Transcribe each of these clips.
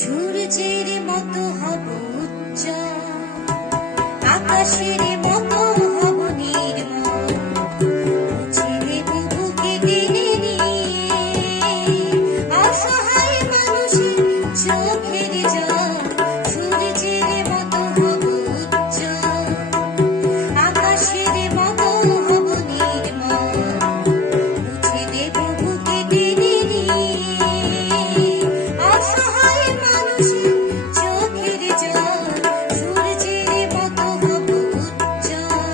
সূর্যের মতো হব উজ্জ্বল, আকাশের মতো হব নির্মল, মুছে দেব বুকে টেনে নিয়ে অসহায় মানুষের চোখের জল। সূর্যের মতো হব উজ্জ্বল, আকাশের মতো হব নির্মল, মুছে দেব বুকে টেনে নিয়ে অসহায় মানুষের চোখের জল। সূর্যের মতো হব উজ্জ্বল।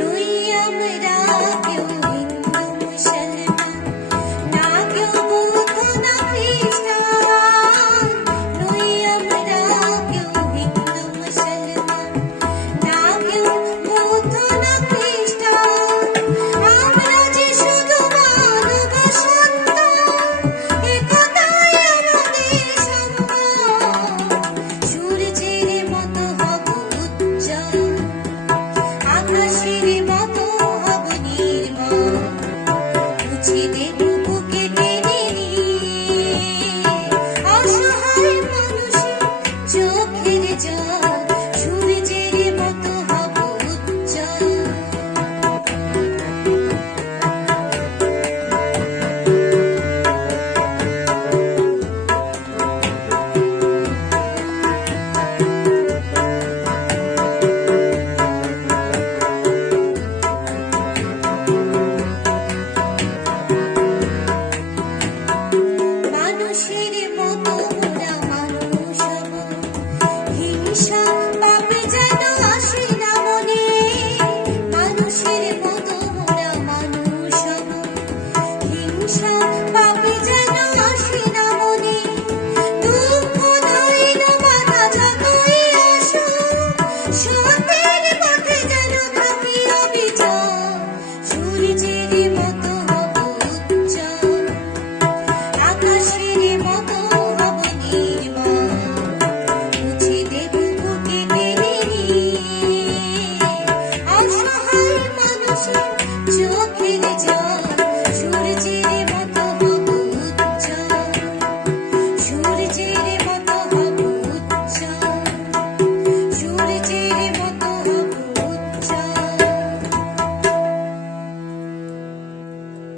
নই আমরা কেউ হিন্দু মুসলমান, না কেউ বৌদ্ধ না খ্রিস্টান। নই আমরা কেউ হিন্দু মুসলমান, না কেউ বৌদ্ধ না খ্রিস্টান। আমরা যে শুধু মানব সন্তান, একতাই আমাদের সম্মান। সূর্যের মতো হব উজ্জ্বল, আকাশের